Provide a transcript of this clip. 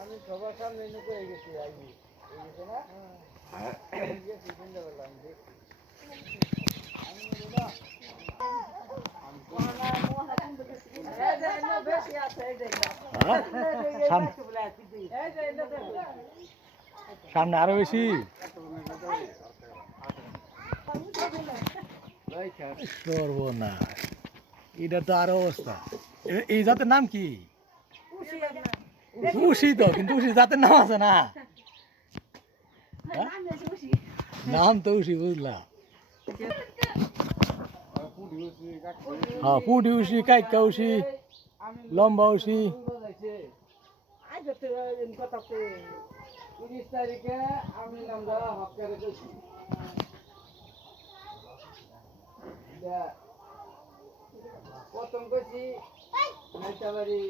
আমি সবার সামনে নুকে গেছি আইনি গেছে না গেছি সন্ধ্যাবেলা আমি দেখছি সামনে আরো বেশি সর্বনাশ এটা তো আরো অবস্থা এই জাতের নাম কি উশি তো কিন্তু উশি জাতের নাম আছে না নাম তো উশি বুঝলাম হ্যাঁ পুটি উশি কাইকা উশি লম্বা উশি 30 তারিখে আমি নামটা হকারে গেছি প্রথম গেছি নাইতাবাড়ি